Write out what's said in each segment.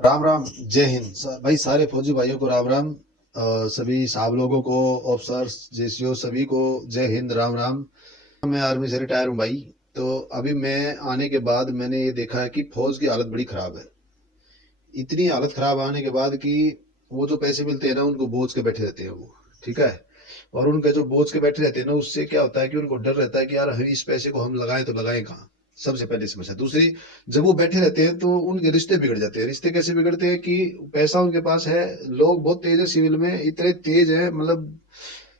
राम राम, जय हिंद। भाई सारे फौजी भाइयों को राम राम। सभी साहब लोगों को, ऑफिसर्स, जेसीओ सभी को जय हिंद, राम राम। मैं आर्मी से रिटायर हूँ भाई। तो अभी मैं आने के बाद मैंने ये देखा है कि फौज की हालत बड़ी खराब है। इतनी हालत खराब आने के बाद कि वो जो पैसे मिलते हैं ना, उनको बोझ के बैठे रहते हैं वो। ठीक है। और उनके जो बोझ के बैठे रहते हैं ना, उससे क्या होता है कि उनको डर रहता है कि यार हम इस पैसे को हम लगाएं तो लगाएं कहाँ। सबसे पहली समस्या। दूसरी, जब वो बैठे रहते हैं तो उनके रिश्ते बिगड़ जाते हैं। रिश्ते कैसे बिगड़ते हैं कि पैसा उनके पास है, लोग बहुत तेज है सिविल में, इतने तेज है मतलब।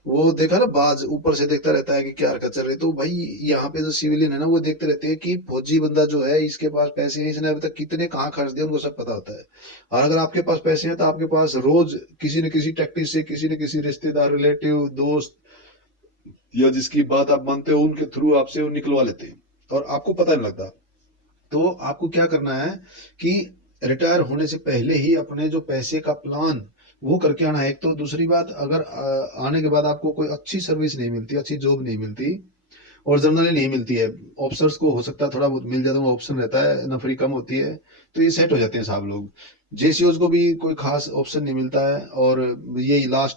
वो देखा ना, बाज ऊपर से देखता रहता है कि क्या हरकत चल रही है। तो भाई यहाँ पे जो सिविलियन है ना, वो देखते रहते हैं कि फौजी बंदा जो है, इसके पास पैसे हैं, इसने अभी तक कितने कहाँ खर्च दिए, उनको सब पता होता है। और अगर आपके पास पैसे हैं तो आपके पास रोज किसी न किसी टैक्टिक से, किसी न किसी रिश्तेदार, रिलेटिव, दोस्त या जिसकी बात आप मानते हो, उनके थ्रू आपसे वो निकलवा लेते हैं और आपको पता नहीं लगता। तो आपको क्या करना है कि रिटायर होने से पहले ही अपने जो पैसे का प्लान वो करके आना है। एक तो दूसरी बात, अगर आने के बाद आपको कोई अच्छी सर्विस नहीं मिलती, अच्छी जॉब नहीं मिलती, और जनरली नहीं मिलती है, ऑफिसर्स को हो सकता है थोड़ा बहुत मिल जाता है, ऑप्शन रहता है, नफरी कम होती है, तो ये सेट हो जाते हैं साहब लोग। जेसीओज को भी कोई खास ऑप्शन नहीं मिलता है, और यही लास्ट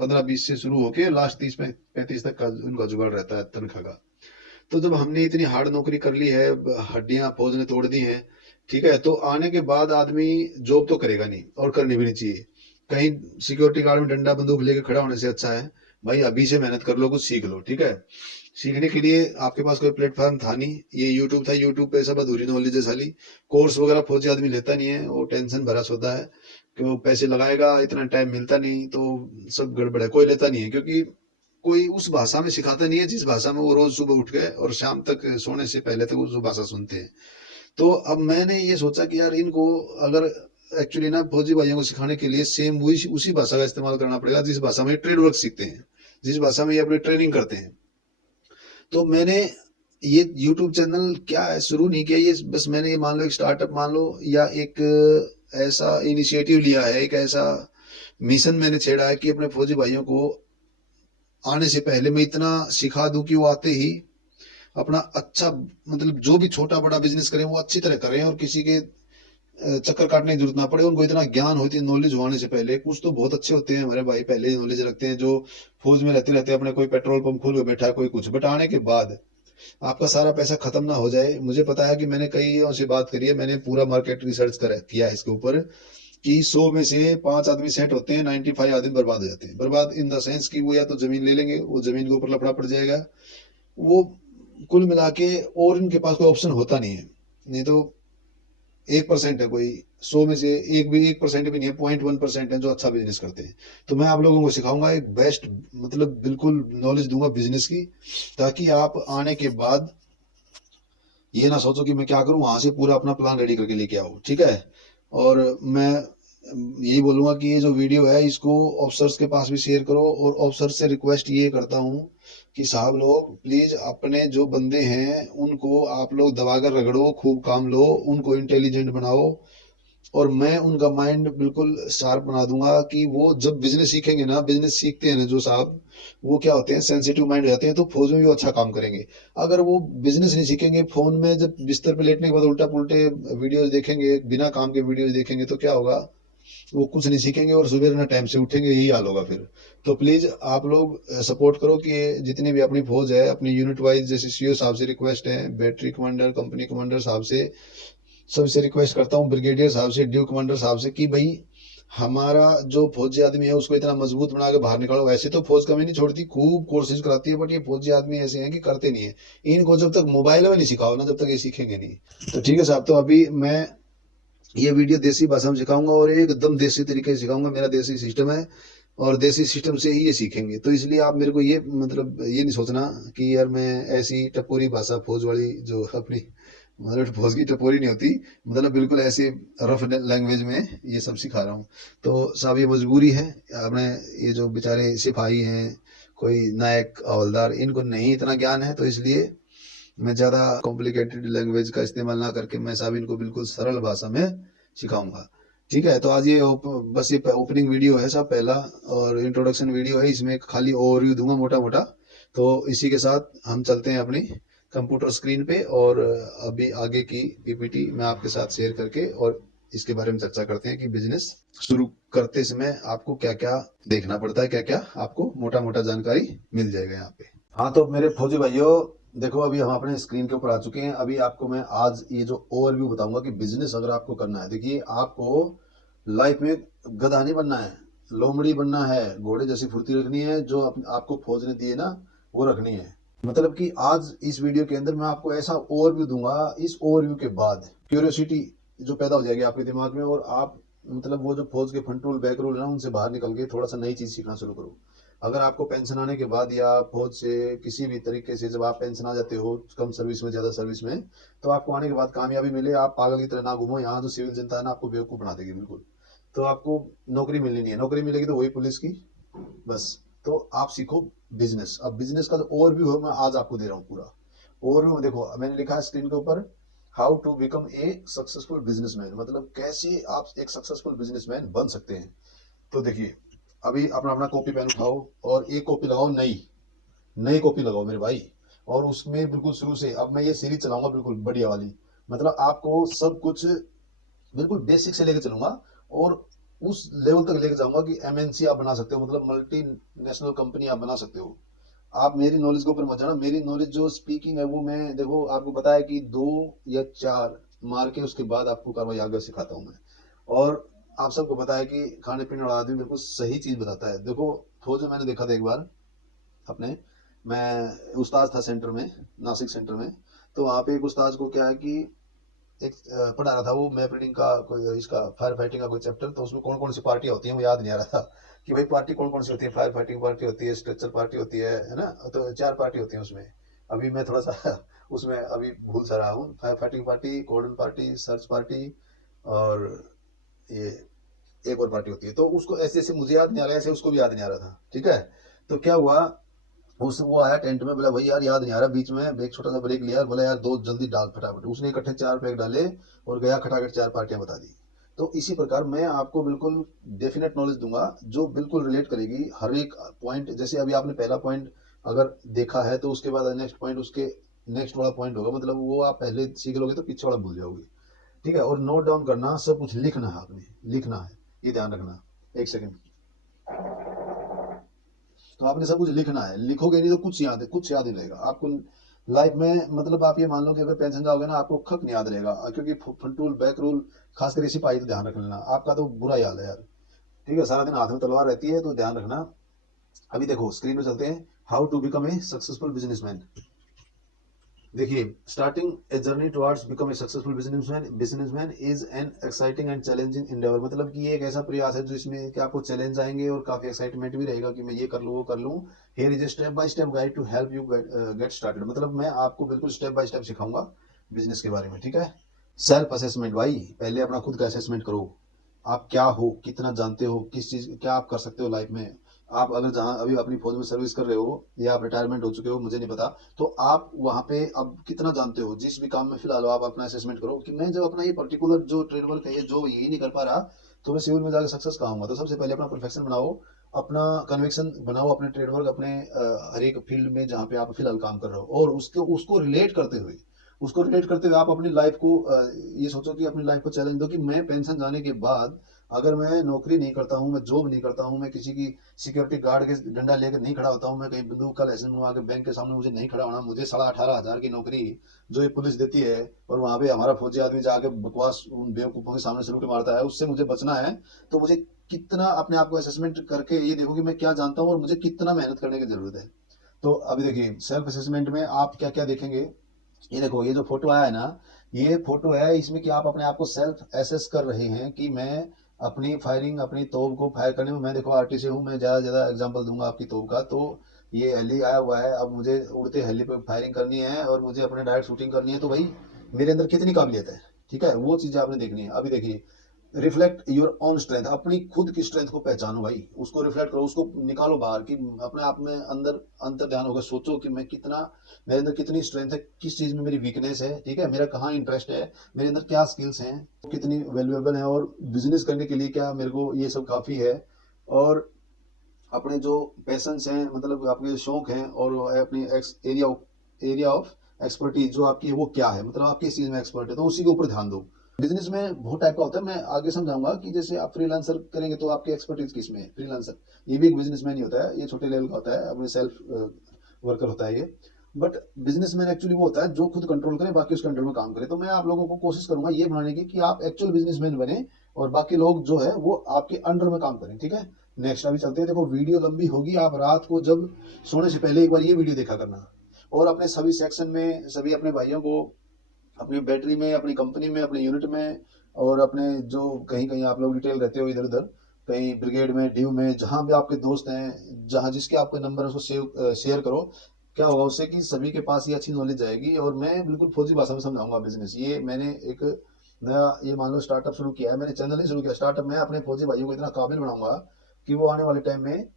15-20 से शुरू होके लास्ट 30-35 तक का उनका जुगाड़ रहता है तनख्वाह का। तो जब हमने इतनी हार्ड नौकरी कर ली है, हड्डियां फौज ने तोड़ दी हैं, ठीक है, तो आने के बाद आदमी जॉब तो करेगा नहीं, और करनी भी नहीं चाहिए। कहीं सिक्योरिटी गार्ड में डंडा बंदूक लेके खड़ा होने से अच्छा है भाई अभी से मेहनत कर लो, कुछ सीख लो। ठीक है। सीखने के लिए आपके पास कोई प्लेटफॉर्म था नहीं, ये यूट्यूब था, यूट्यूब पे सब अधूरी नॉलेज है साली। कोर्स वगैरह फौजी आदमी लेता नहीं है, वो टेंशन भरा सोता है कि वो पैसे लगाएगा, इतना टाइम मिलता नहीं, तो सब गड़बड़ है, कोई लेता नहीं है, क्योंकि कोई उस भाषा में सिखाता नहीं है जिस भाषा में वो रोज सुबह उठ गए और शाम तक सोने से पहले तक उस भाषा सुनते हैं। तो अब मैंने ये सोचा कि यार इनको अगर एक्चुअली ना फौजी भाइयों को सिखाने के लिए सेम वही उसी भाषा का इस्तेमाल करना पड़ेगा जिस भाषा में ट्रेड वर्क सीखते हैं, जिस भाषा में ये अपनी ट्रेनिंग करते हैं। तो मैंने ये यूट्यूब चैनल क्या है शुरू नहीं किया, ये बस मैंने ये मान लो एक स्टार्टअप मान लो, या एक ऐसा इनिशिएटिव लिया है, एक ऐसा मिशन मैंने छेड़ा है कि अपने फौजी भाइयों को आने से पहले मैं इतना सिखा दूं कि वो आते ही अपना अच्छा, मतलब जो भी छोटा बड़ा बिजनेस करें वो अच्छी तरह करें, और किसी के चक्कर काटने की जरूरत ना पड़े। उनको इतना ज्ञान होती है, नॉलेज होने से पहले। कुछ तो बहुत अच्छे होते हैं हमारे भाई, पहले ही नॉलेज रखते हैं, जो फौज में रहते रहते अपने कोई पेट्रोल पंप खोल के बैठा है, कोई कुछ, बट आने के बाद आपका सारा पैसा खत्म ना हो जाए। मुझे पता है कि मैंने कई से बात करी है, मैंने पूरा मार्केट रिसर्च किया है इसके ऊपर, कि 100 में से 5 आदमी सेट होते हैं, 95 आदमी बर्बाद हो जाते हैं। बर्बाद इन द सेंस कि वो या तो जमीन ले लेंगे, वो जमीन के ऊपर लफड़ा पड़ जाएगा, वो कुल मिला के, और इनके पास कोई ऑप्शन होता नहीं है। नहीं तो 1% है कोई, 100 में से एक भी, 1% भी नहीं है, 0.1% है जो अच्छा बिजनेस करते हैं। तो मैं आप लोगों को सिखाऊंगा एक बेस्ट, मतलब बिल्कुल नॉलेज दूंगा बिजनेस की, ताकि आप आने के बाद ये ना सोचो कि मैं क्या करूं, वहां से पूरा अपना प्लान रेडी करके लेके आओ। ठीक है। और मैं यही बोलूंगा कि ये जो वीडियो है इसको ऑफिसर्स के पास भी शेयर करो, और ऑफिसर से रिक्वेस्ट ये करता हूँ कि साहब लोग प्लीज अपने जो बंदे हैं उनको आप लोग दबाकर रगड़ो, खूब काम लो, उनको इंटेलिजेंट बनाओ, और मैं उनका माइंड बिल्कुल शार्प बना दूंगा कि वो जब बिजनेस सीखेंगे ना, बिजनेस सीखते हैं ना जो साहब, वो क्या होते हैं, सेंसिटिव माइंड रहते हैं, तो फौज में भी वो अच्छा काम करेंगे। अगर वो बिजनेस नहीं सीखेंगे, फोन में जब बिस्तर पे लेटने के बाद उल्टा पुल्टे वीडियोस देखेंगे, बिना काम के वीडियोस देखेंगे, तो क्या होगा, वो कुछ नहीं सीखेंगे और सुबह ना टाइम से उठेंगे, यही हाल होगा फिर। तो प्लीज आप लोग सपोर्ट करो कि जितनी भी अपनी फौज है, अपनी यूनिट वाइज, जैसे सीओ साहब से रिक्वेस्ट है, बैटरी कमांडर, कंपनी कमांडर साहब से, सबसे रिक्वेस्ट करता हूँ, ब्रिगेडियर साहब से, ड्यू कमांडर साहब से, कि भाई हमारा जो फौजी आदमी है उसको इतना मजबूत बना के बाहर निकालो। वैसे तो फौज कमी नहीं छोड़ती, खूब कोशिश कराती है, बट ये फौजी आदमी ऐसे हैं कि करते नहीं है। इनको जब तक मोबाइल में नहीं सिखाओ ना, जब तक ये सीखेंगे नहीं। तो ठीक है साहब, तो अभी मैं ये वीडियो देसी भाषा में सिखाऊंगा, और एकदम देसी तरीके से सिखाऊंगा, मेरा देसी सिस्टम है, और देसी सिस्टम से ही ये सीखेंगे। तो इसलिए आप मेरे को ये, मतलब ये नहीं सोचना कि यार मैं ऐसी टपोरी भाषा फौज वाली जो अपनी, मतलब फौज की टपोरी नहीं होती, मतलब बिल्कुल ऐसे रफ लैंग्वेज में ये सब सिखा रहा हूँ। तो साहब ये मजबूरी है, अपने ये जो बेचारे सिपाही हैं, कोई नायक हवलदार, इनको नहीं इतना ज्ञान है, तो इसलिए मैं ज़्यादा कॉम्प्लिकेटेड लैंग्वेज का इस्तेमाल ना करके मैं साहब इनको बिल्कुल सरल भाषा में सिखाऊंगा। ठीक है। तो आज ये बस ये ओपनिंग वीडियो है साहब, पहला, और इंट्रोडक्शन वीडियो है, इसमें खाली ओवरव्यू दूंगा मोटा मोटा। तो इसी के साथ हम चलते हैं अपनी कंप्यूटर स्क्रीन पे, और अभी आगे की पीपीटी मैं आपके साथ शेयर करके और इसके बारे में चर्चा करते हैं कि बिजनेस शुरू करते समय आपको क्या क्या देखना पड़ता है, क्या क्या आपको मोटा मोटा जानकारी मिल जाएगा यहाँ पे। हाँ तो मेरे फौजी भाइयों, देखो अभी हम अपने स्क्रीन के ऊपर आ चुके हैं। अभी आपको मैं आज ये जो ओवरव्यू बताऊंगा कि बिजनेस अगर आपको करना है, देखिए आपको लाइफ में गधा नहीं बनना है, लोमड़ी बनना है, घोड़े जैसी फुर्ती रखनी है, जो आपको फौज ने दी है ना वो रखनी है। मतलब कि आज इस वीडियो के अंदर मैं आपको ऐसा ओवरव्यू दूंगा, इस ओवरव्यू के बाद क्यूरियोसिटी जो पैदा हो जाएगी आपके दिमाग में, और आप मतलब वो जो फौज के फ्रंट रूल बैक रूल है ना उनसे बाहर निकल के थोड़ा सा नई चीज सीखना शुरू करो। अगर आपको पेंशन आने के बाद या फौज से किसी भी तरीके से जब आप पेंशन आ जाते हो, कम सर्विस में ज्यादा सर्विस में, तो आपको आने के बाद कामयाबी मिले, आप पागल की तरह ना घूमो। यहाँ जो सिविल जनता है ना आपको बेवकूफ बना देगी बिल्कुल। तो आपको नौकरी मिलनी नहीं है, नौकरी मिलेगी तो वही पुलिस की बस। तो आप सीखो बिजनेस। अब बिजनेस का जो ओवरव्यू है मैं आज आपको दे रहा हूँ पूरा ओवरव्यू में। देखो मैंने लिखा है स्क्रीन के ऊपर, how to become a successful businessman, मतलब कैसे आप एक सक्सेसफुल बिजनेसमैन बन सकते हैं। तो देखिए अभी अपना अपना कॉपी पेन उठाओ और एक कॉपी लगाओ, नई नई कॉपी लगाओ मेरे भाई, और उसमें बिल्कुल शुरू से अब मैं ये सीरीज चलाऊंगा बिल्कुल बढ़िया वाली। मतलब आपको सब कुछ बिल्कुल बेसिक से लेकर चलूंगा और उस लेवल तक लेकर जाऊंगा कि एमएनसी आप बना सकते हो, मतलब मल्टी नेशनल कंपनी आप बना सकते हो। आप मेरी नॉलेज के ऊपर मत जाना, मेरी नॉलेज जो स्पीकिंग है वो मैं देखो आपको पता है कि 2 या 4 मार के उसके बाद आपको कार्रवाई आगे सिखाता हूँ मैं। और आप सबको पता है कि खाने पीने वाला आदमी बिल्कुल सही चीज बताता है। देखो फौज में मैंने देखा था एक बार अपने, मैं उस्ताद था सेंटर में, नासिक सेंटर में। तो वहाँ पे एक उस्ताद को क्या है कि एक पढ़ा रहा था वो मैप रीडिंग का कोई इसका फायर फाइटिंग का कोई चैप्टर, तो उसमें कौन कौन सी पार्टियां होती हैं वो याद नहीं आ रहा था कि भाई पार्टी कौन कौन सी होती है। फायर फाइटिंग पार्टी होती है, स्ट्रक्चर पार्टी होती है ना, तो 4 पार्टी होती है उसमें। अभी मैं थोड़ा सा उसमें अभी भूल सा रहा हूँ। Fire fighting party, कॉर्डन party, search party, और ये एक और पार्टी होती है। तो उसको ऐसे ऐसे मुझे याद नहीं आ रहा, ऐसे उसको भी याद नहीं आ रहा था। ठीक है, तो क्या हुआ, उस वो आया टेंट में, बोला भाई यार याद नहीं आ रहा, बीच में एक छोटा सा ब्रेक लिया, बोला यार 2 जल्दी डाल फटाफट। उसने इकट्ठे 4 पैक डाले और गया खटाखट 4 पार्टियां बता दी। तो इसी प्रकार मैं आपको बिल्कुल डेफिनेट नॉलेज दूंगा जो बिल्कुल रिलेट करेगी हर एक पॉइंट। जैसे अभी आपने पहला पॉइंट अगर देखा है तो उसके बाद नेक्स्ट पॉइंट उसके नेक्स्ट वाला पॉइंट होगा, मतलब वो आप पहले सीख लोगे तो पीछे वाला भूल जाओगे। ठीक है, और नोट डाउन करना, सब कुछ लिखना है, आपने लिखना है, ये ध्यान रखना। एक सेकंड, तो आपने सब कुछ लिखना है, लिखोगे नहीं तो कुछ याद नहीं रहेगा आपको लाइफ में। मतलब आप ये मान लो कि अगर पेंशन जाओगे ना आपको खक नहीं याद रहेगा, क्योंकि फ्रंट रूल बैक रूल खासकर सिपाही तो ध्यान रख लेना, आपका तो बुरा याद है यार। ठीक है, सारा दिन हाथ में तलवार रहती है तो ध्यान रखना। अभी देखो स्क्रीन में चलते हैं, how to become a successful businessman. देखिए, starting a journey towards become a successful businessman is an exciting and challenging endeavour. मतलब कि ये एक ऐसा प्रयास है जो इसमें कि आपको चैलेंज आएंगे और काफी एक्साइटमेंट भी रहेगा कि मैं ये कर लूँ वो कर लूँ। Here is a step by step guide to help you get started. मतलब मैं आपको बिल्कुल स्टेप बाय स्टेप सिखाऊंगा बिजनेस के बारे में। ठीक है, सेल्फ असेसमेंट भाई, पहले अपना खुद का असेसमेंट करो। आप क्या हो, कितना जानते हो, किस चीज क्या आप कर सकते हो लाइफ में। आप अगर जहां अभी अपनी फौज में सर्विस कर रहे हो या आप रिटायरमेंट हो चुके हो मुझे नहीं पता, तो आप वहां पे अब कितना जानते हो जिस भी काम में फिलहाल हो। आप अपना असेसमेंट करो कि मैं जब अपना ये पर्टिकुलर जो ट्रेड वर्क है ये जो यही नहीं कर पा रहा, तो मैं सिविल में जाकर सक्सेस कहाँ होऊंगा। तो सबसे पहले अपना परफेक्शन बनाओ, अपना कन्विक्शन बनाओ अपने ट्रेड वर्क, अपने हर एक फील्ड में जहाँ पे आप फिलहाल काम कर रहे हो, और उसको रिलेट करते हुए आप अपनी लाइफ को ये सोचो कि अपनी लाइफ को चैलेंज दो कि मैं पेंशन जाने के बाद अगर मैं नौकरी नहीं करता हूँ, मैं जॉब नहीं करता हूँ, मैं किसी की सिक्योरिटी गार्ड के डंडा लेकर नहीं खड़ा होता हूँ, मैं कहीं बंदूक का लाइसेंस बनवा के बैंक के सामने मुझे नहीं खड़ा होना, मुझे 18,500 की नौकरी जो ये पुलिस देती है और वहां पे हमारा फौजी आदमी जाके बकवास उन बेवकूफों के सामने सलूट मारता है, उससे मुझे बचना है। तो मुझे कितना अपने आप को असेसमेंट करके ये देखो कि मैं क्या जानता हूँ और मुझे कितना मेहनत करने की जरूरत है। तो अभी देखिए सेल्फ असेसमेंट में आप क्या क्या देखेंगे। ये देखो ये जो फोटो आया है ना, ये फोटो है, इसमें कि आप अपने आप को सेल्फ एसेस कर रहे हैं कि मैं अपनी फायरिंग अपनी तोप को फायर करने में, मैं देखो आर्टिस्ट हूँ, मैं ज्यादा ज्यादा एग्जांपल दूंगा आपकी तोप का। तो ये हेली आया हुआ है, अब मुझे उड़ते हेली पे फायरिंग करनी है और मुझे अपने डायरेक्ट शूटिंग करनी है, तो भाई मेरे अंदर कितनी काबिलियत है। ठीक है, वो चीजें आपने देखनी है। अभी देखिए रिफ्लेक्ट योर ऑन स्ट्रेंथ, अपनी खुद की स्ट्रेंथ को पहचानो भाई, उसको रिफ्लेक्ट करो, उसको निकालो बाहर कि अपने आप में अंदर अंतर ध्यान होगा, सोचो कि मैं कितना, मेरे अंदर कितनी स्ट्रेंथ है, किस चीज में मेरी वीकनेस है। ठीक है, मेरा कहाँ इंटरेस्ट है, मेरे अंदर क्या स्किल्स हैं, कितनी वैल्यूएबल है, और बिजनेस करने के लिए क्या मेरे को ये सब काफी है। और अपने जो पैशंस हैं, मतलब आपके शौक हैं, और अपनी एरिया ऑफ एक्सपर्टीज जो आपकी है वो क्या है, मतलब आप किस चीज में एक्सपर्ट है, तो उसी के ऊपर ध्यान दो। बिजनेस में बहुत टाइप का होता है, मैं आगे समझाऊंगा कि जैसे आप फ्रीलांसर करेंगे तो आपकी एक्सपर्टीज किस में है। फ्रीलांसर ये भी एक बिजनेसमैन ही होता है, ये छोटे लेवल का होता है, अपने सेल्फ वर्कर होता है ये। बट बिजनेसमैन एक्चुअली वो होता है जो खुद कंट्रोल करे, बाकी उसके अंडर में काम करे। तो मैं आप लोगों को कोशिश करूंगा ये बनाने की कि आप एक्चुअल बिजनेसमैन बने और बाकी लोग जो है वो आपके अंडर में काम करें, ठीक है। नेक्स्ट अभी चलते हैं। देखो वीडियो लंबी होगी, आप रात को जब सोने से पहले एक बार ये वीडियो देखा करना, और अपने सभी सेक्शन में सभी अपने भाइयों को, अपनी बैटरी में, अपनी कंपनी में, अपने यूनिट में, और अपने जो कहीं कहीं आप लोग डिटेल रहते हो इधर उधर, कहीं ब्रिगेड में, ड्यू में, जहां भी आपके दोस्त हैं, जहां जिसके आपके नंबर है उसको शेयर करो। क्या होगा उससे कि सभी के पास ये अच्छी नॉलेज जाएगी। और मैं बिल्कुल फौजी भाषा में समझाऊंगा बिजनेस। ये मैंने एक नया, ये मान लो स्टार्टअप शुरू किया है, मैंने चैनल नहीं शुरू किया, स्टार्टअप। मैं अपने फौजी भाइयों को इतना काबिल बनाऊंगा कि वो आने वाले टाइम में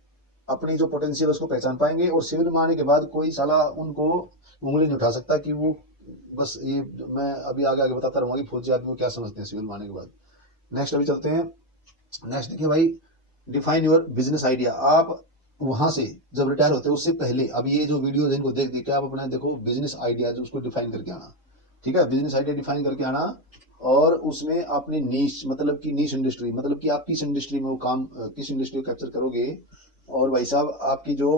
अपनी जो पोटेंशियल उसको पहचान पाएंगे, और सिविल में आने के बाद कोई साला उनको उंगली नहीं उठा सकता कि वो बस ये। मैं अभी आगे आगे बताता रहूंगा कि फौजी आदमी को क्या समझते हैं सिविल में आने के बाद। नेक्स्ट अभी चलते हैं। नेक्स्ट देखिए भाई, डिफाइन योर बिजनेस आइडिया। आप वहां से जब रिटायर होते हैं उससे पहले, अब ये जो वीडियो है इनको देख देख के आप अपना देखो बिजनेस आइडिया जो उसको डिफाइन करके आना, ठीक है। बिजनेस आइडिया डिफाइन करके आना, और उसमें अपनी नीश, मतलब कि नीश इंडस्ट्री, मतलब कि आप किस इंडस्ट्री में वो काम, किस इंडस्ट्री को कैप्चर करोगे। और भाई साहब आपकी जो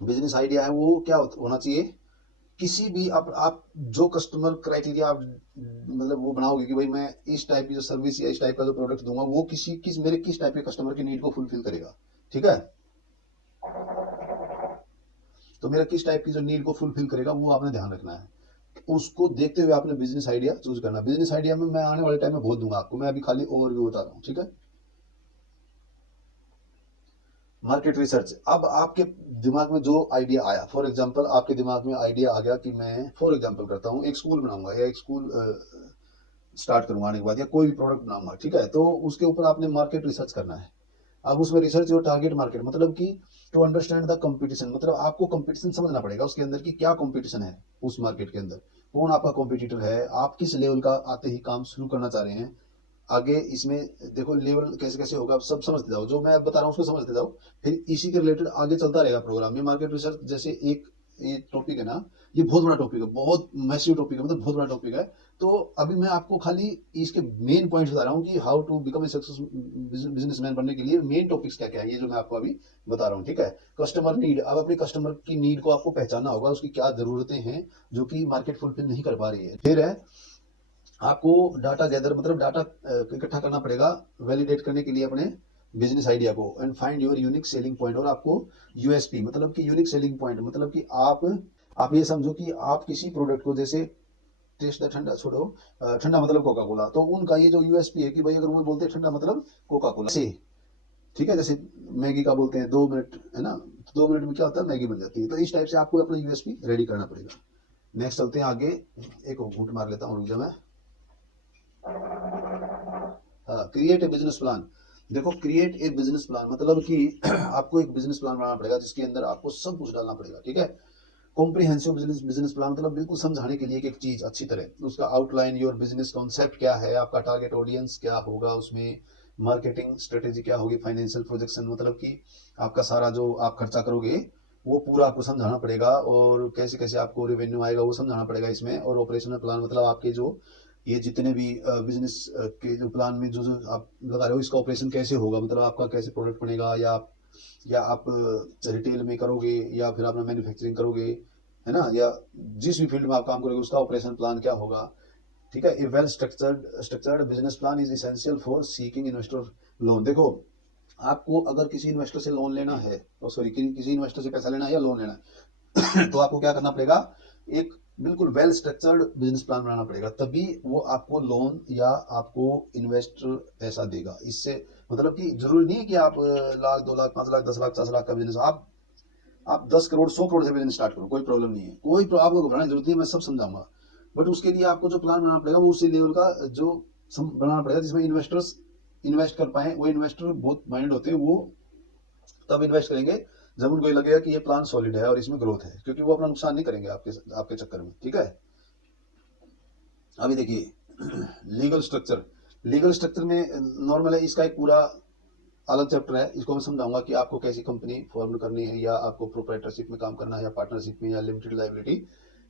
बिजनेस आइडिया है वो क्या होना चाहिए। किसी भी आप जो कस्टमर क्राइटेरिया आप मतलब वो बनाओगे कि भाई मैं इस टाइप की जो सर्विस या इस टाइप का जो प्रोडक्ट दूंगा वो मेरे किस टाइप के कस्टमर की नीड को फुलफिल करेगा, ठीक है। तो मेरा किस टाइप की जो नीड को फुलफिल करेगा वो आपने ध्यान रखना है। उसको देखते हुए आपने बिजनेस आइडिया चूज करना। बिजनेस आइडिया में मैं आने वाले टाइम में बहुत दूंगा आपको, मैं अभी खाली ओवरव्यू बता रहा हूँ, ठीक है। Market research. अब आपके दिमाग में जो आइडिया आया, फॉर एग्जांपल आपके दिमाग में आइडिया आ गया कि मैं फॉर एग्जांपल करता हूँ एक स्कूल बनाऊंगा या एक स्कूल स्टार्ट करवाने के बाद, या कोई भी प्रोडक्ट बनाऊंगा, ठीक है। तो उसके ऊपर आपने मार्केट रिसर्च करना है। अब उसमें रिसर्च और टारगेट मार्केट, मतलब कि टू अंडरस्टैंड द कंपटीशन, मतलब आपको कंपटीशन समझना पड़ेगा उसके अंदर की क्या कंपटीशन है उस मार्केट के अंदर, कौन आपका कॉम्पिटिटर है, आप किस लेवल का आते ही काम शुरू करना चाह रहे हैं। आगे इसमें देखो लेवल कैसे कैसे होगा, आप सब समझते जाओ, जो मैं बता रहा हूँ उसको समझते जाओ। फिर इसी के रिलेटेड आगे चलता रहेगा प्रोग्राम में। मार्केट रिसर्च जैसे एक ये टॉपिक है ना, ये बहुत बड़ा टॉपिक है, बहुत मैसिव टॉपिक है, मतलब बहुत बड़ा टॉपिक है। तो अभी मैं आपको खाली इसके मेन पॉइंट्स बता रहा हूँ कि how to become a successful businessman बनने के लिए मेन टॉपिक्स क्या क्या है, ये जो मैं आपको अभी बता रहा हूँ, ठीक है। Customer need. अब अपने कस्टमर की नीड को आपको पहचानना होगा, उसकी क्या जरूरतें हैं जो कि मार्केट फुलफिल नहीं कर पा रही है। फिर है आपको डाटा गैदर, मतलब डाटा इकट्ठा करना पड़ेगा वैलिडेट करने के लिए अपने बिजनेस आइडिया को। And find your unique selling point. और आपको यूएसपी, मतलब कि यूनिक सेलिंग पॉइंट, मतलब कि आप ये समझो कि आप किसी प्रोडक्ट को, जैसे टेस्ट द ठंडा छोड़ो, ठंडा मतलब कोका कोला, तो उनका ये जो यूएसपी है कि भाई अगर वो बोलते हैं ठंडा मतलब कोका कोला से, ठीक है। जैसे मैगी का बोलते हैं 2 मिनट, है ना, तो 2 मिनट में क्या होता है, मैगी बन जाती है। तो इस टाइप से आपको अपना यूएसपी रेडी करना पड़ेगा। नेक्स्ट चलते हैं आगे। एक घूंट मार लेता हूँ, रुक जा मैं। Create a business plan. देखो क्रिएट ए बिजनेस प्लान मतलब कि आपको एक बिजनेस प्लान बनाना पड़ेगा जिसके अंदर आपको सब कुछ डालना पड़ेगा, ठीक है। कॉम्प्रिहेंसिव बिजनेस प्लान मतलब बिल्कुल समझाने के लिए एक चीज अच्छी तरह, उसका आउटलाइन, योर बिजनेस कॉन्सेप्ट क्या है, आपका टारगेट ऑडियंस क्या होगा उसमें, मार्केटिंग स्ट्रेटेजी क्या होगी, फाइनेंशियल प्रोजेक्शन, मतलब कि आपका सारा जो आप खर्चा करोगे वो पूरा आपको समझाना पड़ेगा, और कैसे कैसे आपको रेवेन्यू आएगा वो समझाना पड़ेगा इसमें। और ऑपरेशनल प्लान मतलब आपके जो ये जितने भी बिजनेस के जो प्लान में जो जो आप लगा रहे हो इसका ऑपरेशन कैसे होगा, मतलब आपका कैसे प्रोडक्ट बनेगा, या आप रिटेल में करोगे या फिर आप मैन्युफैक्चरिंग करोगे, है ना, या जिस भी फील्ड में आप काम करोगे उसका ऑपरेशन प्लान क्या होगा, ठीक है। A well structured business plan is essential for seeking investor loan. देखो आपको अगर किसी इन्वेस्टर से लोन लेना है, सॉरी किसी इन्वेस्टर से पैसा लेना है या लोन लेना है तो आपको क्या करना पड़ेगा, एक बिल्कुल वेल स्ट्रक्चर्ड बिजनेस प्लान बनाना पड़ेगा, तभी वो आपको लोन या आपको इन्वेस्टर पैसा देगा। इससे मतलब कि जरूरी नहीं है कि आप लाख 2 लाख 5 लाख 10 लाख 50 लाख का बिजनेस, आप 10 करोड़ 100 करोड़ से बिजनेस स्टार्ट करो, कोई प्रॉब्लम नहीं है, आपको घबराने की जरूरत नहीं है, मैं सब समझाऊंगा। बट उसके लिए आपको जो प्लान बनाना पड़ेगा वो उसी लेवल का जो बनाना पड़ेगा जिसमें इन्वेस्टर्स इन्वेस्ट कर पाए। वो इन्वेस्टर बहुत माइंडेड होते हैं, वो तब इन्वेस्ट करेंगे जब उनको ये लगेगा कि ये प्लान सॉलिड है और इसमें ग्रोथ है, क्योंकि वो अपना नुकसान नहीं करेंगे आपके चक्कर में, ठीक है। अभी देखिए लीगल स्ट्रक्चर में नॉर्मल है, इसका एक पूरा अलग चैप्टर है, इसको मैं समझाऊंगा कि आपको कैसी कंपनी फॉर्म करनी है, या आपको प्रोप्राइटरशिप में काम करना है, या पार्टनरशिप में, या लिमिटेड लाइबिलिटी।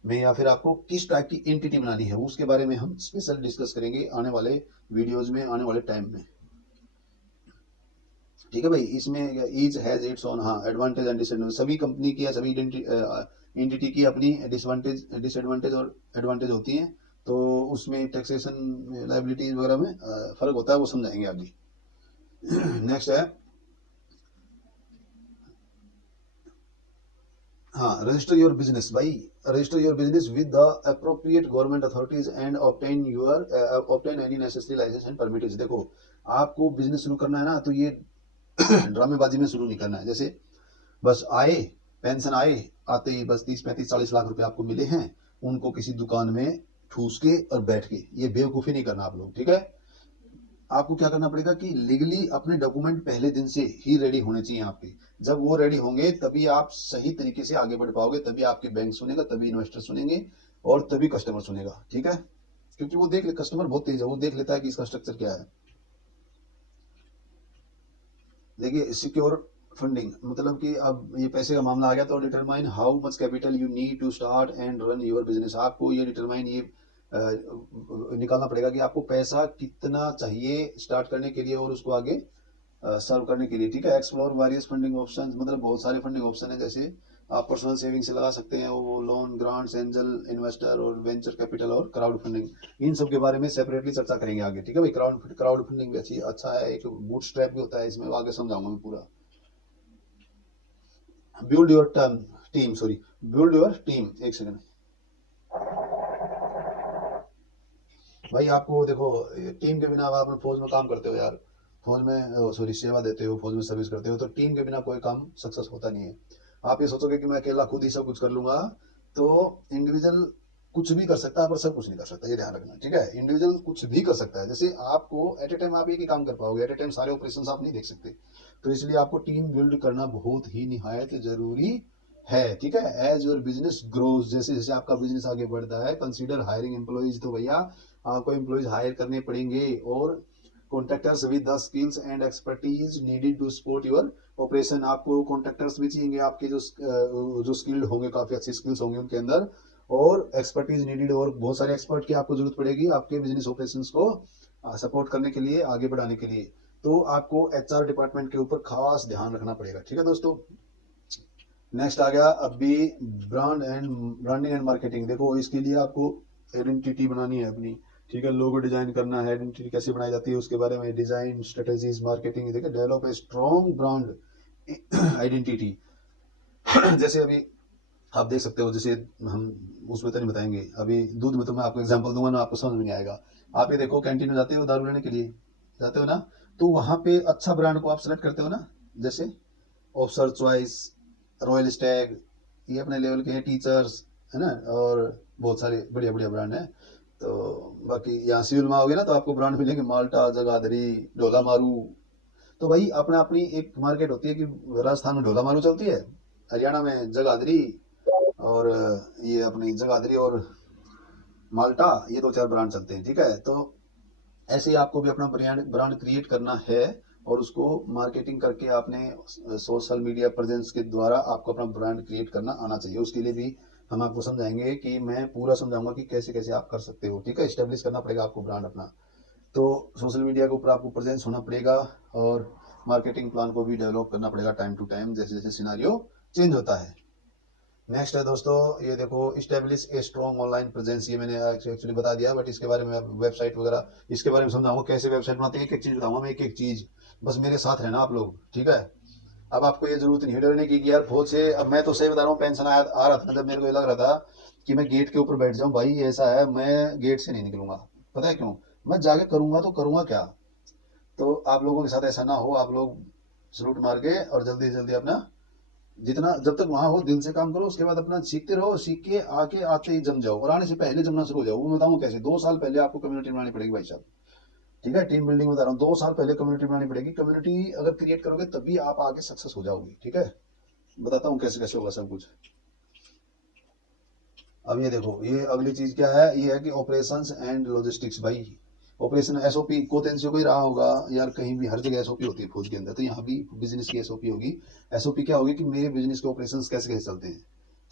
में, या फिर आपको किस टाइप की एंटिटी बनानी है, उसके बारे में हम स्पेशल डिस्कस करेंगे आने वाले वीडियोज में, आने वाले टाइम में। ठीक है भाई, इसमें ईच हैज इट्स ओन, हाँ, एडवांटेज एंड डिसएडवांटेज, सभी कंपनी की या सभी एंटिटी की अपनी डिसएडवांटेज और एडवांटेज होती हैं। तो उसमें टैक्सेशन लायबिलिटीज वगैरह में फर्क होता है, वो समझाएंगे आगे। नेक्स्ट है, हाँ, रजिस्टर योर बिजनेस भाई, register your business with the appropriate government authorities and obtain any necessary licence and permits. देखो, आपको बिजनेस शुरू करना है ना, तो ये ड्रामेबाजी में शुरू नहीं करना है। जैसे बस आए, पेंशन आते ही बस 30 35 40 लाख रुपए आपको मिले हैं, उनको किसी दुकान में ठूस के और बैठ के, ये बेवकूफी नहीं करना आप लोग। ठीक है, आपको क्या करना पड़ेगा कि लीगली अपने डॉक्यूमेंट पहले दिन से ही रेडी होने चाहिए आपके। जब वो रेडी होंगे तभी आप सही तरीके से आगे बढ़ पाओगे, तभी आपकी बैंक सुनेगा, तभी इन्वेस्टर सुनेंगे, और तभी कस्टमर सुनेगा। ठीक है, क्योंकि वो देख ले, कस्टमर बहुत तेज है, वो देख लेता है कि इसका स्ट्रक्चर क्या है। देखिए, सिक्योर फंडिंग मतलब कि अब ये पैसे का मामला आ गया, तो determine how much capital you need to start and run your business. आपको ये डिटरमाइन, ये निकालना पड़ेगा कि आपको पैसा कितना चाहिए स्टार्ट करने के लिए और उसको आगे सर्व करने के लिए। ठीक है, एक्सप्लोर वेरियस फंडिंग ऑप्शंस, मतलब बहुत सारे फंडिंग ऑप्शन है। जैसे आप पर्सनल सेविंग से लगा सकते हैं, वो लोन, ग्रांट्स, एंजल इन्वेस्टर और वेंचर कैपिटल और क्राउड फंडिंग, इन सब के बारे में सेपरेटली चर्चा करेंगे आगे। ठीक है भाई, क्राउड फंडिंग भी अच्छा है, एक बूटस्ट्रैप भी होता है इसमें, आगे समझाऊंगा मैं पूरा। Build your team, sorry, build your team, एक सेकंड भाई। आपको देखो, टीम के बिना आप फौज में काम करते हो यार, फौज में सॉरी सेवा देते हो, फौज में सर्विस करते हो, तो टीम के बिना कोई काम सक्सेस होता नहीं है। आप ये सोचोगे कि मैं अकेला खुद ही सब कुछ कर लूंगा, तो इंडिविजुअल कुछ भी कर सकता है पर सब कुछ नहीं कर सकता, ये ध्यान रखना। ठीक है, इंडिविजुअल कुछ भी कर सकता है, जैसे आपको एट ए टाइम आप एक ही काम कर पाओगे, एट ए टाइम सारे ऑपरेशन आप नहीं देख सकते, तो इसलिए आपको टीम बिल्ड करना बहुत ही निहायत जरूरी है। ठीक है, एज योर बिजनेस ग्रोज, जैसे जैसे आपका बिजनेस आगे बढ़ता है, कंसीडर हायरिंग एम्प्लॉइज, तो भैया आपको एम्प्लॉइज हायर करने पड़ेंगे, और contractors with the skills and expertise needed to support your operation. आपको कॉन्ट्रैक्टर्स भी चाहिए, आपके जो स्किल्ड होंगे, काफी अच्छी स्किल्स होंगे उनके अंदर, और एक्सपर्टीज नीडेड, और बहुत सारे एक्सपर्ट की आपको जरूरत पड़ेगी आपके बिजनेस ऑपरेशंस को सपोर्ट करने के लिए, आगे बढ़ाने के लिए। तो आपको एचआर डिपार्टमेंट के ऊपर खास ध्यान रखना पड़ेगा। ठीक है दोस्तों, नेक्स्ट आ गया अभी ब्रांडिंग एंड मार्केटिंग। देखो, इसके लिए आपको आइडेंटिटी बनानी है अपनी। ठीक है, लोगो डिजाइन करना है, आइडेंटिटी कैसे बनाई जाती है उसके बारे में, डिजाइन स्ट्रेटेजीज, मार्केटिंग। देखिए, develop a strong brand identity. जैसे अभी आप देख सकते हो, जैसे हम उसमें तो नहीं बताएंगे, अभी दूध में तो मैं आपको एग्जांपल दूंगा ना, आपको समझ में नहीं आएगा। आप ये देखो, कैंटीन में जाते हो, दारू लेने के लिए जाते हो ना, तो वहां पे अच्छा ब्रांड को आप सेलेक्ट करते हो ना, जैसे ऑफसर चॉइस, रॉयल स्टैग, ये अपने लेवल के हैं, टीचर्स, है ना, और बहुत सारे बढ़िया बढ़िया ब्रांड हैं। तो बाकी यहाँ सिविल में आओगे ना, तो आपको ब्रांड मिलेंगे, माल्टा, जगाधरी, ढोला मारू। तो भाई अपना अपनी एक मार्केट होती है कि राजस्थान में ढोला मारू चलती है, हरियाणा में जगाधरी, और ये अपनी जगाधरी और माल्टा, ये 2 4 ब्रांड चलते हैं। ठीक है, तो ऐसे ही आपको भी अपना ब्रांड क्रिएट करना है, और उसको मार्केटिंग करके आपने सोशल मीडिया प्रेजेंस के द्वारा आपको अपना ब्रांड क्रिएट करना आना चाहिए। उसके लिए भी हम आपको समझाएंगे, कि मैं पूरा समझाऊंगा कि कैसे कैसे आप कर सकते हो। ठीक है, स्टेब्लिश करना पड़ेगा आपको ब्रांड अपना, तो सोशल मीडिया के ऊपर आपको प्रेजेंस होना पड़ेगा, और मार्केटिंग प्लान को भी डेवलप करना पड़ेगा टाइम टू टाइम, जैसे जैसे सिनारियो चेंज होता है। नेक्स्ट है दोस्तों, ये देखो, establish a strong online presence. ये मैंने एक्चुअली बता दिया, बट इसके बारे में वेबसाइट वगैरह, इसके बारे में समझाऊंगा कैसे वेबसाइट बनाते हैं, एक एक चीज बताऊंगा मैं, एक एक चीज, बस मेरे साथ रहना आप लोग। ठीक है, अब आपको ये जरूरत नहीं है डरने की कि यार फौज से, अब मैं तो सही बता रहा हूँ, पेंशन आ रहा था जब मेरे को ये लग रहा था कि मैं गेट के ऊपर बैठ जाऊं, भाई ऐसा है, मैं गेट से नहीं निकलूंगा। पता है क्यों? मैं जाके करूंगा तो करूंगा क्या। तो आप लोगों के साथ ऐसा ना हो, आप लोग सलूट मार के और जल्दी जल्दी अपना, जितना जब तक वहां हो दिल से काम करो, उसके बाद अपना सीखते रहो, सीख के आके आते ही जम जाओ, और आने से पहले जमना शुरू हो जाओ। वो बताऊं कैसे, 2 साल पहले आपको कम्युनिटी बनानी पड़ेगी भाई साहब। ठीक है, टीम बिल्डिंग बता रहा हूँ, 2 साल पहले कम्युनिटी बनानी पड़ेगी। कम्युनिटी अगर क्रिएट करोगे तभी आप आगे सक्सेस हो जाओगे। ठीक है, बताता हूँ कैसे कैसे होगा सब कुछ। अब ये देखो, ये अगली चीज क्या है, ये है कि ऑपरेशंस एंड लॉजिस्टिक्स। भाई ऑपरेशन एसओपी को तेंसियो को ही रहा होगा यार, कहीं भी हर जगह एसओपी होती है फौज के अंदर, तो यहाँ भी बिजनेस की एसओपी होगी। एसओपी क्या होगी कि मेरे बिजनेस के ऑपरेशंस कैसे कैसे चलते हैं।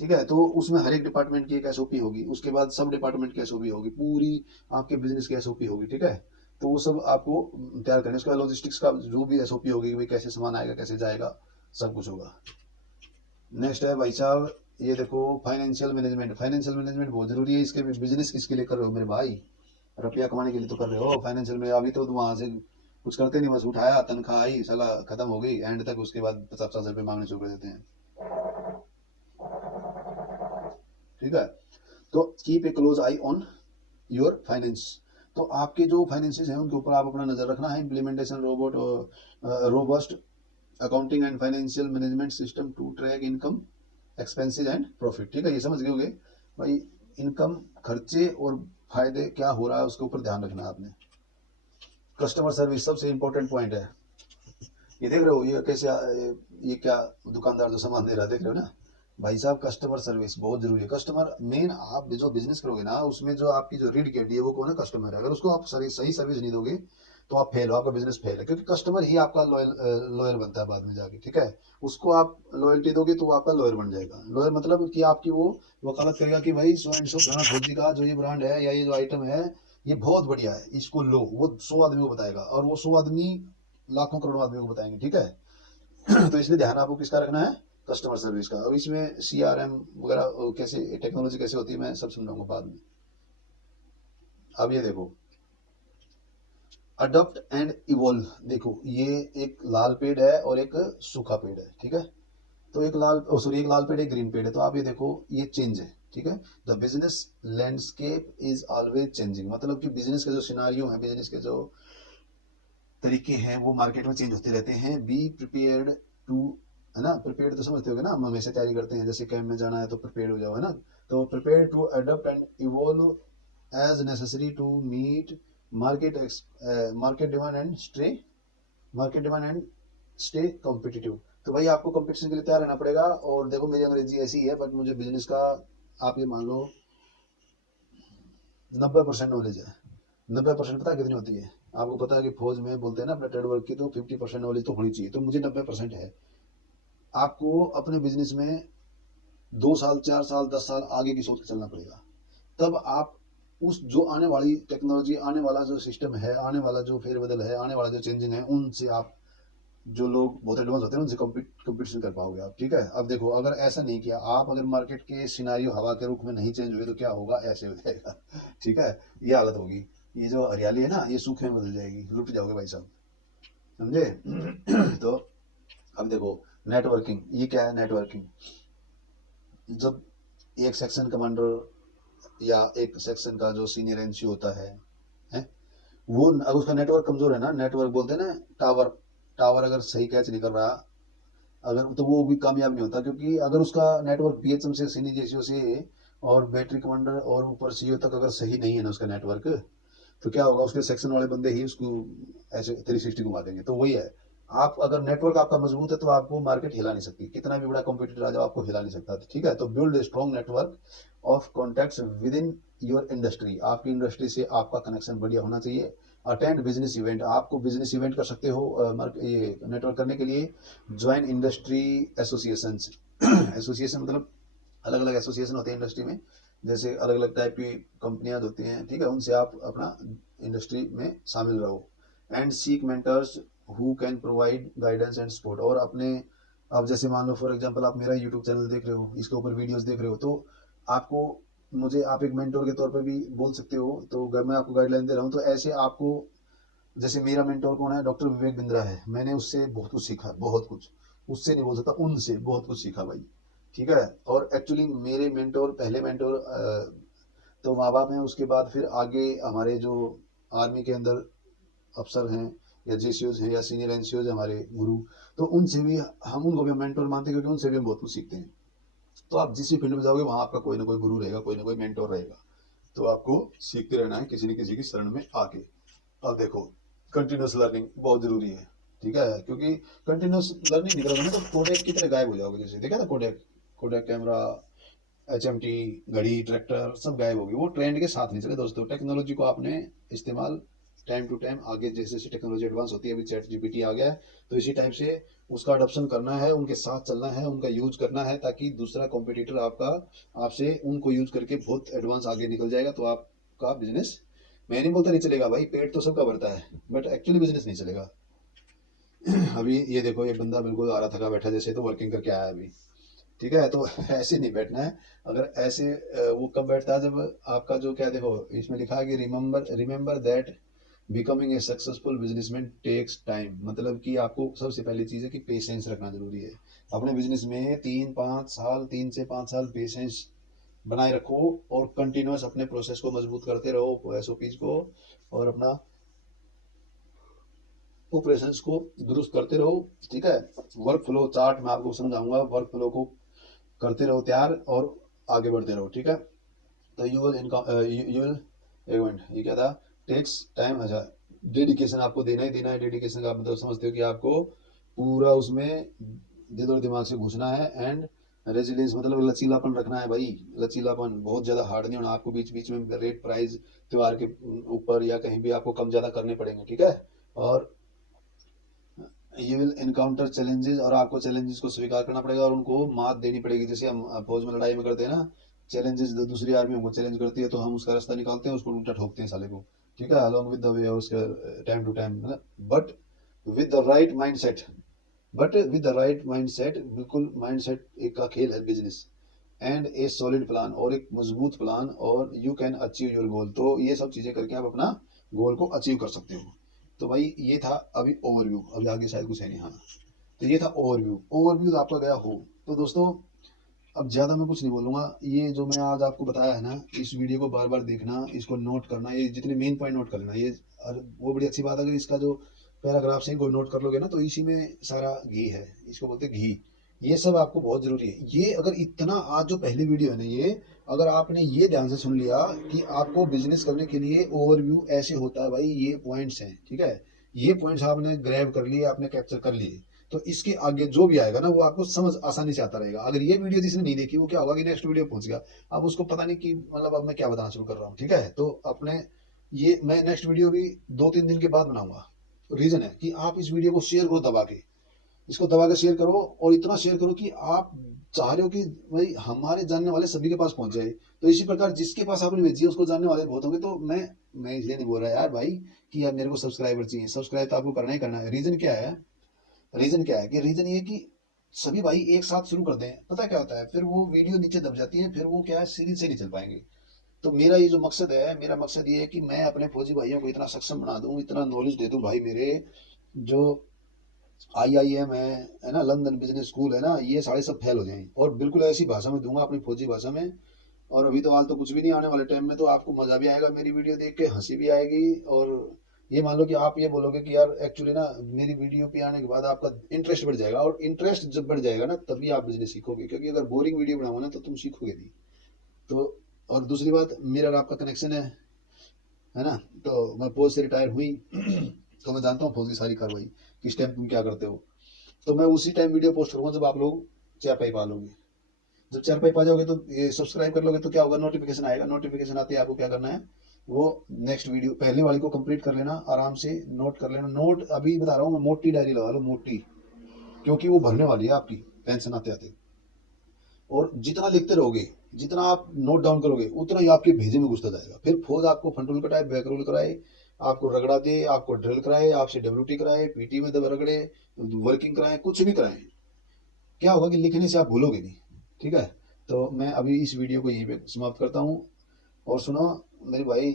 ठीक है। तो उसमें हर एक डिपार्टमेंट की एक एसओपी होगी, उसके बाद सब डिपार्टमेंट की एसओपी होगी, पूरी आपके बिजनेस की एसओपी होगी। ठीक है। तो वो सब आपको तैयार करना है। उसके बाद लॉजिस्टिक्स का जो भी एसओपी होगी कि भाई कैसे सामान आएगा, कैसे जाएगा, सब कुछ होगा। नेक्स्ट है भाई साहब, ये देखो फाइनेंशियल मैनेजमेंट। फाइनेंशियल मैनेजमेंट बहुत जरूरी है। इसके बिजनेस किसके लिए कर रहे हो मेरे भाई? रुपया कमाने के लिए तो कर रहे हो फाइनेंशियल में। अभी तो वहां से कुछ करते नहीं, बस उठाया, तनख्वाह आई, साला खत्म हो गई एंड तक, उसके बाद 50-50 रुपये मांगने शुरू कर देते हैं। ठीक है। तो keep a close I on your finance. तो आपके जो फाइनेंसेस हैं उनके ऊपर आप अपना नजर रखना है। Implementation robot robust accounting and financial management system to track income, expenses and profit. ठीक है, ये समझ गए होंगे भाई। इनकम, खर्चे और फायदे क्या हो रहा है उसके ऊपर ध्यान रखना है आपने। कस्टमर सर्विस सबसे इंपॉर्टेंट पॉइंट है। ये देख रहे हो, ये कैसे ये क्या दुकानदार जो सामान दे रहा है, देख रहे हो ना भाई साहब? कस्टमर सर्विस बहुत जरूरी है। कस्टमर मेन, आप जो बिजनेस करोगे ना उसमें जो आपकी जो रीढ़ की हड्डी है वो कौन है? कस्टमर है। अगर उसको आप सही सर्विस नहीं दोगे तो आप फेल हो, आपका बिजनेस फेल है। क्योंकि कस्टमर ही आपका लॉयल बनता है बाद में जाके। ठीक है। उसको आप लॉयल्टी दोगे तो वो आपका लॉयर बन जाएगा। लॉयर मतलब कि आपकी वो वकालत करेगा कि भाई सो एंड सो फलाना फौजी का जो ये ब्रांड है या ये जो आइटम है ये बहुत बढ़िया है, इसको लो। वो 100 आदमी को बताएगा और वो 100 आदमी लाखों करोड़ों आदमी को बताएंगे। ठीक है। तो इसलिए ध्यान आपको किसका रखना है? कस्टमर सर्विस का। अब इसमें सीआरएम वगैरह कैसे, टेक्नोलॉजी कैसे होती है, मैं सब समझाऊंगा बाद में। अब ये देखो, अडॉप्ट एंड इवॉल्व। देखो ये एक लाल पेड़ है और एक सूखा पेड़ है। ठीक है। तो एक लाल, सॉरी, एक लाल पेड़ एक ग्रीन पेड़ है। तो आप ये देखो, ये चेंज है। ठीक है। The business landscape is always changing. मतलब कि बिजनेस के जो सिनारियो है, बिजनेस के जो तरीके हैं वो मार्केट में चेंज होते रहते हैं। बी प्रिपेयर्ड टू, है ना? प्रिपेयर्ड तो समझते होगे ना, हम हमेशा तैयारी करते हैं, जैसे कैंप में जाना है तो प्रिपेयर्ड हो जाओ, है ना? तो prepare to adopt and evolve as necessary to meet market market demand and stay, market demand and stay competitive. तो भाई आपको कंपटीशन के लिए तैयार रहना पड़ेगा। और देखो मेरी अंग्रेजी ऐसी है बट मुझे बिजनेस का, आप ये मान लो 90% नॉलेज है। 90% पता है कितनी होती है? आपको पता है कि फौज में बोलते हैं ना अपने ट्रेड वर्क की, तो 50% नॉलेज तो होनी चाहिए। तो मुझे 90% है। आपको अपने बिजनेस में 2 साल, 4 साल, 10 साल आगे की सोच के चलना पड़ेगा। तब आप उस जो आने वाली टेक्नोलॉजी, आने वाला जो सिस्टम है, आने वाला जो फेरबदल है, आने वाला जो चेंजिंग है, उनसे आप, जो लोग बहुत एडवांस होते हैं उनसे कंपटीशन कर पाओगे आप। ठीक है। अब देखो, अगर ऐसा नहीं किया आप, अगर मार्केट के सिनारियो हवा के रुख में नहीं चेंज हुए तो क्या होगा? ऐसे हो जाएगा। ठीक है। ये हालत होगी। ये जो हरियाली है ना, ये सूखे में बदल जाएगी, लुट जाओगे भाई साहब, समझे? तो अब देखो, नेटवर्किंग। ये क्या है नेटवर्किंग? जब एक सेक्शन कमांडर या एक सेक्शन का जो सीनियर एनसी होता है वो अगर उसका नेटवर्क कमजोर है ना, नेटवर्क बोलते हैं ना, टावर, टावर अगर सही कैच नहीं कर रहा, अगर, तो वो भी कामयाब नहीं होता। क्योंकि अगर उसका नेटवर्क पीएचएम से, सीनियर जेसीओ से और बैटरी कमांडर और ऊपर सीईओ तक अगर सही नहीं है ना उसका नेटवर्क, तो क्या होगा? उसके सेक्शन वाले बंदे ही उसको ऐसे 360 घुमा देंगे। तो वही है, आप अगर नेटवर्क आपका मजबूत है तो आपको मार्केट हिला नहीं सकती, कितना भी बड़ा कॉम्पिटिटर आ जाओ आपको हिला नहीं सकता। ठीक है। तो build a strong network of contacts with in your industry. आपकी इंडस्ट्री से आपका कनेक्शन बढ़िया होना चाहिए। अटेंड बिजनेस इवेंट, आपको बिजनेस इवेंट कर सकते हो ये नेटवर्क करने के लिए। Join industry association. एसोसिएशन मतलब अलग अलग एसोसिएशन होते हैं इंडस्ट्री में, जैसे अलग अलग टाइप की कंपनियां होती हैं। ठीक है। उनसे आप अपना इंडस्ट्री में शामिल रहो। And seek mentors who can provide guidance and support. और अपने, अब जैसे मान लो फॉर एग्जांपल आप मेरा यूट्यूब चैनल देख रहे हो, इसके ऊपर वीडियोस देख रहे हो, तो आपको, मुझे आप एक मेंटोर के तौर पे भी बोल सकते हो। तो अगर मैं आपको गाइडलाइन दे रहा हूँ तो ऐसे आपको, जैसे मेरा मेंटोर कौन है? डॉक्टर विवेक बिंद्रा है। मैंने उससे बहुत कुछ सीखा, बहुत कुछ। उससे नहीं बोल सकता, उनसे बहुत कुछ सीखा भाई। ठीक है। और एक्चुअली मेरे मेंटोर, पहले मेंटोर तो माँ बाप हैं, उसके बाद फिर आगे हमारे जो आर्मी के अंदर अफसर हैं या जेसीओज हैं या सीनियर एनसीओज हमारे गुरु, तो उनसे भी हम, उनको भी मेंटोर मानते हैं क्योंकि उनसे भी हम बहुत कुछ सीखते हैं। तो आप जिस भी फील्ड में जाओगे वहां आपका कोई ना कोई गुरु रहेगा, कोई ना कोई मेंटोर रहेगा। तो आपको सीखते रहना है किसी न किसी की शरण में आके। अब देखो, कंटिन्यूस लर्निंग बहुत जरूरी है। ठीक है। क्योंकि कंटिन्यूस लर्निंग नहीं करोगे ना तो कोडेक की तरह गायब हो जाओगे। जैसे देखा था कोडेक, कोडेक कैमरा, एचएमटी, घड़ी, ट्रैक्टर, सब गायब होगी। वो ट्रेंड के साथ नहीं चले दोस्तों। टेक्नोलॉजी को आपने इस्तेमाल टाइम टू टाइम आगे जैसे जैसे टेक्नोलॉजी एडवांस होती है, अभी चैट जीपीटी आ गया है, तो इसी टाइप से उसका अडॉप्शन करना है, उनके साथ चलना है, उनका यूज करना है, ताकि दूसरा कॉम्पिटिटर आपका आपसे उनको यूज करके बहुत एडवांस आगे निकल जाएगा, तो आपका बिजनेस, मैं नहीं बोलता नहीं चलेगा भाई, पेट तो सबका भरता है, बट एक्चुअली बिजनेस नहीं चलेगा। अभी ये देखो, ये बंदा बिल्कुल आ रहा थका बैठा जैसे, तो वर्किंग करके आया अभी, ठीक है, तो ऐसे नहीं बैठना है। अगर ऐसे वो कब बैठता है, जब आपका जो क्या, देखो इसमें लिखा है कि remember remember that becoming a successful businessman takes time, मतलब कि आपको सबसे पहली चीज है कि पेशेंस रखना जरूरी है अपने बिजनेस में। 3 5 साल, 3 से 5 साल पेशेंस बनाए रखो, और कंटिन्यूस अपने प्रोसेस को मजबूत करते रहो, एसओपीज को, और अपना ऑपरेशंस को दुरुस्त करते रहो, ठीक है। वर्क फ्लो चार्ट मैं आपको समझाऊंगा, वर्क फ्लो को करते रहो तैयार, और आगे बढ़ते रहो, ठीक है। तो यू विल यू विल, एक मिनट, ये क्या था, टेक्स टाइम, अच्छा, डेडिकेशन आपको देना ही देना है। डेडिकेशन का मतलब समझते हो कि आपको पूरा उसमें दिल और दिमाग से घुसना है, एंड रेजिलियंस मतलब लचीलापन रखना है भाई, लचीलापन, बहुत ज्यादा हार्ड नहीं होना आपको, बीच बीच में रेट प्राइस त्योहार के ऊपर या कहीं भी आपको कम ज्यादा करने पड़ेंगे, ठीक है। और यू विल एनकाउंटर चैलेंजेस, और आपको चैलेंजेस को स्वीकार करना पड़ेगा और उनको मात देनी पड़ेगी, जैसे हम फौज में लड़ाई में करते हैं ना, चैलेंजेस, दूसरी आर्मी हमको चैलेंज करती है तो हम उसका रास्ता निकालते हैं, उसको उल्टा ठोकते हैं साले को, ठीक है, अलॉन्ग विद द वे, उसका time to time, but with the right mindset, but with the right mindset, बिल्कुल माइंडसेट एक का खेल है business, and a solid plan, और एक मजबूत प्लान, और you can achieve your goal, तो ये सब चीजें करके आप अपना गोल को अचीव कर सकते हो। तो भाई ये था अभी ओवरव्यू, अभी आगे शायद कुछ है नहीं, हाँ, तो ये था ओवरव्यू। ओवरव्यू आपका गया हो, तो दोस्तों अब ज्यादा मैं कुछ नहीं बोलूंगा, ये जो मैं आज आपको बताया है ना, इस वीडियो को बार बार देखना, इसको नोट करना, ये जितने मेन पॉइंट नोट कर लेना, ये वो बड़ी अच्छी बात है, अगर इसका जो पैराग्राफ से कोई नोट कर लोगे ना, तो इसी में सारा घी है, इसको बोलते हैं घी, ये सब आपको बहुत जरूरी है। ये अगर इतना आज जो पहली वीडियो है ना, ये अगर आपने ये ध्यान से सुन लिया कि आपको बिजनेस करने के लिए ओवरव्यू ऐसे होता है भाई, ये पॉइंट्स हैं, ठीक है, ये पॉइंट्स आपने ग्रैब कर लिए, आपने कैप्चर कर लिए, तो इसके आगे जो भी आएगा ना, वो आपको समझ आसानी से आता रहेगा। अगर ये वीडियो जिसने नहीं देखी, वो क्या होगा कि नेक्स्ट वीडियो पहुंच गया, अब उसको पता नहीं कि मतलब अब मैं क्या बताना शुरू कर रहा हूँ, ठीक है। तो अपने ये मैं नेक्स्ट वीडियो भी 2 3 दिन के बाद बनाऊंगा। रीजन है कि आप इस वीडियो को शेयर करो दबा के, इसको दबा के शेयर करो, और इतना शेयर करो कि आप चाह रहे हो कि भाई हमारे जानने वाले सभी के पास पहुंच जाए। तो इसी प्रकार जिसके पास आपने भेजी है उसको जानने वाले बहुत होंगे। तो मैं इसलिए नहीं बोल रहा यार भाई कि यार मेरे को सब्सक्राइबर चाहिए, सब्सक्राइब तो आपको करना ही करना है। रीजन क्या है, रीजन क्या है कि रीजन ये कि सभी भाई एक साथ शुरू कर दें, पता क्या होता है, फिर वो वीडियो नीचे दब जाती है, फिर वो क्या है, सीरीज से नहीं चल पाएंगे। तो मेरा ये जो मकसद है, मेरा मकसद ये है कि मैं अपने फौजी भाइयों को इतना सक्षम बना दूं, इतना नॉलेज दे दूं भाई, मेरे जो IIM है ना, लंदन बिजनेस स्कूल है ना, ये सारे सब फेल हो जाएं, और बिल्कुल ऐसी भाषा में दूंगा, अपनी फौजी भाषा में। और अभी तो हाल तो कुछ भी नहीं, आने वाले टाइम में तो आपको मजा भी आएगा, मेरी वीडियो देख के हंसी भी आएगी, और ये मान लो कि आप ये बोलोगे कि यार एक्चुअली ना, मेरी वीडियो पे आने के बाद आपका इंटरेस्ट बढ़ जाएगा, और इंटरेस्ट जब बढ़ जाएगा ना, तभी आप बिजनेस सीखोगे, क्योंकि अगर बोरिंग वीडियो बनाओगे ना, तो तुम सीखोगे नहीं। तो और दूसरी बात, मेरा और आपका कनेक्शन है ना, तो मैं फौज से रिटायर हुई तो मैं जानता हूँ फौज की सारी कार्रवाई, किस टाइम तुम क्या करते हो। तो मैं उसी टाइम वीडियो पोस्ट करूंगा जब आप लोग चार पाई पा लोगे। जब चार पाई पा जाओगे तो ये सब्सक्राइब कर लोगे, तो क्या होगा, नोटिफिकेशन आएगा, नोटिफिकेशन आते ही आपको क्या करना है, वो नेक्स्ट वीडियो पहले वाली को कंप्लीट कर लेना, आराम से नोट कर लेना। नोट अभी बता रहा हूँ मैं, मोटी डायरी लगा लो, मोटी, क्योंकि वो भरने वाली है आपकी पेंशन आते आते। और जितना लिखते रहोगे, जितना आप नोट डाउन करोगे, उतना ही आपके भेजे में घुसता जाएगा। फिर फौज आपको फ्रंट रोल कराए, बैक रोल कराए, आपको रगड़ा दे, आपको ड्रिल कराए, आपसे WT कराए, PT में दब रगड़े, वर्किंग कराए, कुछ भी कराए, क्या होगा कि लिखने से आप भूलोगे नहीं, ठीक है। तो मैं अभी इस वीडियो को यहीं पे समाप्त करता हूँ। और सुनो मेरे भाई,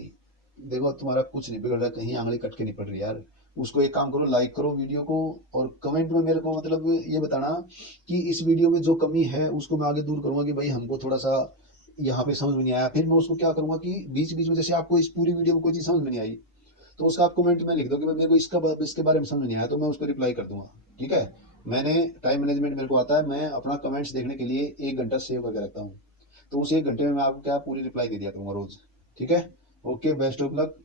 देखो तुम्हारा कुछ नहीं बिगड़ रहा, कहीं आंगली कट के नहीं पड़ रही यार। उसको एक काम करो, लाइक करो वीडियो को, और कमेंट में मेरे को मतलब ये बताना कि इस वीडियो में जो कमी है उसको मैं आगे दूर करूंगा, कि भाई हमको थोड़ा सा यहाँ पे समझ में नहीं आया। फिर मैं उसको क्या करूंगा कि बीच बीच में जैसे आपको इस पूरी वीडियो में कोई चीज समझ में नहीं आई, तो उसका आप कमेंट में लिख दो कि भाई मेरे को इसके बारे में समझ नहीं आया, तो मैं उसको रिप्लाई कर दूंगा, ठीक है। मैंने टाइम मैनेजमेंट मेरे को आता है, मैं अपना कमेंट्स देखने के लिए 1 घंटा सेव करके रखता हूँ, तो उस 1 घंटे में मैं आपको क्या पूरी रिप्लाई दे दिया करूंगा रोज, ठीक है। ओके, बेस्ट ऑफ लक,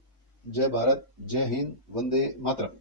जय भारत, जय हिंद, वंदे मातरम।